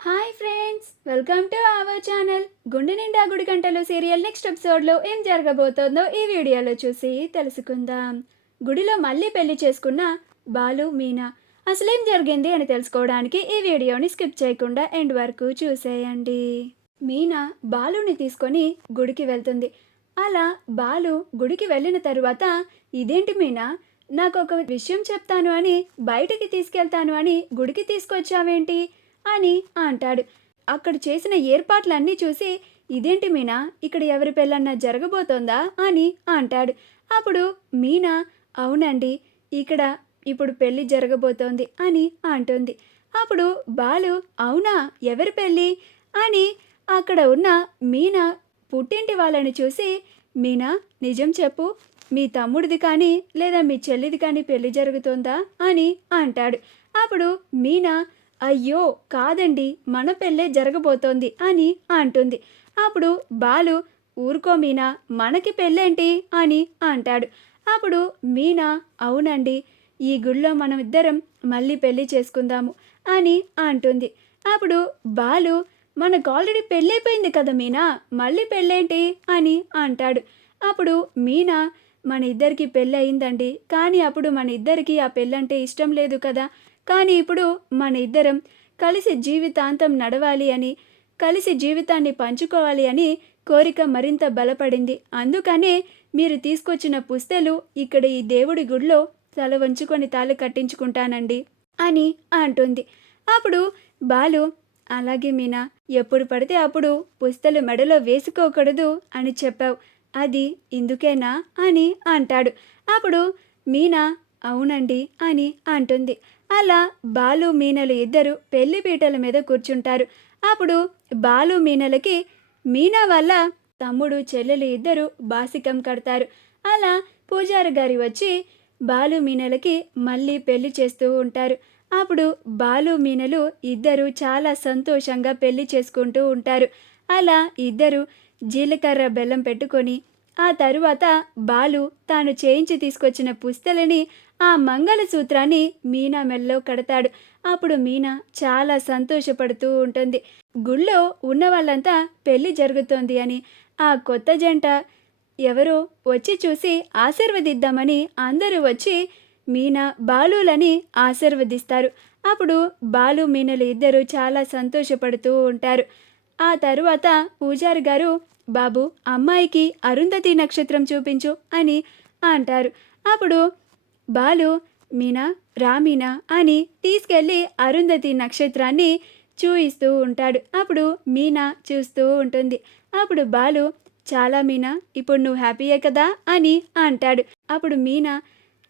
Hi friends, welcome to our channel. గుండె నిండా గుడి గంటలు సీరియల్ నెక్స్ట్ ఎపిసోడ్లో ఏం జరగబోతోందో ఈ వీడియోలో చూసి తెలుసుకుందాం. గుడిలో మళ్ళీ పెళ్లి చేసుకున్న బాలు మీనా అసలేం జరిగింది అని తెలుసుకోవడానికి ఈ వీడియోని స్కిప్ చేయకుండా ఎండ్ వరకు చూసేయండి. మీనా బాలుని తీసుకొని గుడికి వెళ్తుంది. అలా బాలు గుడికి వెళ్ళిన తరువాత, ఇదేంటి మీనా, నాకు ఒక విషయం చెప్తాను అని బయటికి తీసుకెళ్తాను అని గుడికి తీసుకొచ్చావేంటి అని అంటాడు. అక్కడ చేసిన ఏర్పాట్లన్నీ చూసి, ఇదేంటి మీనా, ఇక్కడ ఎవరి పెళ్ళన్నా జరగబోతోందా అని అంటాడు. అప్పుడు మీనా, అవునండి, ఇక్కడ ఇప్పుడు పెళ్ళి జరగబోతోంది అని అంటుంది. అప్పుడు బాలు, అవునా, ఎవరి పెళ్ళి అని అక్కడ ఉన్న మీనా పుట్టింటి వాళ్ళని చూసి, మీనా, నిజం చెప్పు, మీ తమ్ముడిది కానీ లేదా మీ చెల్లిది కానీ పెళ్లి జరుగుతోందా అని అంటాడు. అప్పుడు మీనా, అయ్యో కాదండి, మన పెళ్ళే జరగబోతోంది అని అంటుంది. అప్పుడు బాలు, ఊరుకో మీనా, మనకి పెళ్ళేంటి అని అంటాడు. అప్పుడు మీనా, అవునండి, ఈ గుళ్ళో మనం ఇద్దరం మళ్ళీ పెళ్ళి చేసుకుందాము అని అంటుంది. అప్పుడు బాలు, మనకు ఆల్రెడీ పెళ్ళైపోయింది కదా మీనా, మళ్ళీ పెళ్ళేంటి అని అంటాడు. అప్పుడు మీనా, మన ఇద్దరికి పెళ్ళి అయిందండి, కానీ అప్పుడు మన ఇద్దరికి ఆ పెళ్ళంటే ఇష్టం లేదు కదా, కానీ ఇప్పుడు మన ఇద్దరం కలిసి జీవితాంతం నడవాలి అని, కలిసి జీవితాన్ని పంచుకోవాలి అని కోరిక మరింత బలపడింది. అందుకనే మీరు తీసుకొచ్చిన పుస్తెలు ఇక్కడ ఈ దేవుడి గుడిలో తల వంచుకొని తాళి కట్టించుకుంటానండి అని అంటుంది. అప్పుడు బాలు, అలాగే మీనా, ఎప్పుడు పడితే అప్పుడు పుస్తలు మెడలో వేసుకోకూడదు అని చెప్పావు, అది ఇందుకేనా అని అంటాడు. అప్పుడు మీనా, అవునండి అని అంటుంది. అలా బాలు మీనలు ఇద్దరు పెళ్లి పీటల మీద కూర్చుంటారు. అప్పుడు బాలు మీనలకి మీనా వాళ్ళ తమ్ముడు చెల్లెలు ఇద్దరు బాసికం కడతారు. అలా పూజారి గారి వచ్చి బాలు మీనలకి మళ్ళీ పెళ్లి చేస్తూ ఉంటారు. అప్పుడు బాలు మీనలు ఇద్దరు చాలా సంతోషంగా పెళ్లి చేసుకుంటూ ఉంటారు. అలా ఇద్దరు జీలకర్ర బెల్లం పెట్టుకొని ఆ తరువాత బాలు తాను చేయించి తీసుకొచ్చిన పుస్తలని, ఆ మంగళసూత్రాన్ని మీనా మెల్లో కడతాడు. అప్పుడు మీనా చాలా సంతోషపడుతూ ఉంటుంది. గుళ్ళో ఉన్న వాళ్ళంతా పెళ్లి జరుగుతోంది అని, ఆ కొత్త జంట ఎవరో వచ్చి చూసి ఆశీర్వదిద్దామని అందరూ వచ్చి మీనా బాలులని ఆశీర్వదిస్తారు. అప్పుడు బాలు మీనలు ఇద్దరు చాలా సంతోషపడుతూ ఉంటారు. ఆ తరువాత పూజారి గారు, బాబు, అమ్మాయికి అరుంధతి నక్షత్రం చూపించు అని అంటారు. అప్పుడు బాలు, మీనా, రా మీనా అని తీసుకెళ్ళి అరుంధతి నక్షత్రాన్ని చూయిస్తూ ఉంటాడు. అప్పుడు మీనా చూస్తూ ఉంటుంది. అప్పుడు బాలు, చాలా మీనా, ఇప్పుడు నువ్వు హ్యాపీయే కదా అని అంటాడు. అప్పుడు మీనా,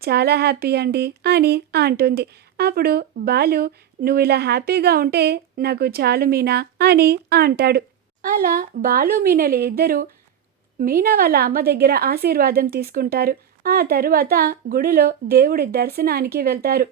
చాలా హ్యాపీ అండి అని అంటుంది. అప్పుడు బాలు, నువ్వు ఇలా హ్యాపీగా ఉంటే నాకు చాలు మీనా అని అంటాడు. అలా బాలు మీనలు ఇద్దరు మీనా వాళ్ళ అమ్మ దగ్గర ఆశీర్వాదం తీసుకుంటారు. ఆ తరువాత గుడిలో దేవుడి దర్శనానికి వెళ్తారు.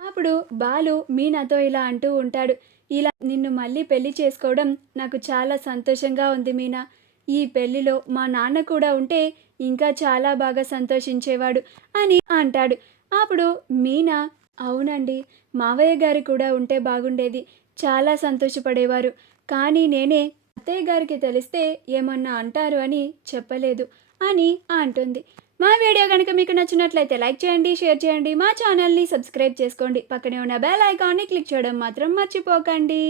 అప్పుడు బాలు మీనాతో ఇలా అంటూ ఉంటాడు, ఇలా నిన్ను మళ్ళీ పెళ్లి చేసుకోవడం నాకు చాలా సంతోషంగా ఉంది మీనా. ఈ పెళ్లిలో మా నాన్న కూడా ఉంటే ఇంకా చాలా బాగా సంతోషించేవాడు అని అంటాడు. అప్పుడు మీనా, అవునండి, మావయ్య గారు కూడా ఉంటే బాగుండేది, చాలా సంతోషపడేవారు, కానీ నేనే అత్తయ్య గారికి తెలిస్తే ఏమన్నా అంటారు అని చెప్పలేదు అని అంటుంది. మా వీడియో కనుక మీకు నచ్చినట్లయితే లైక్ చేయండి, షేర్ చేయండి, మా ఛానల్ని సబ్స్క్రైబ్ చేసుకోండి, పక్కనే ఉన్న బెల్ ఐకాన్ని క్లిక్ చేయడం మాత్రం మర్చిపోకండి.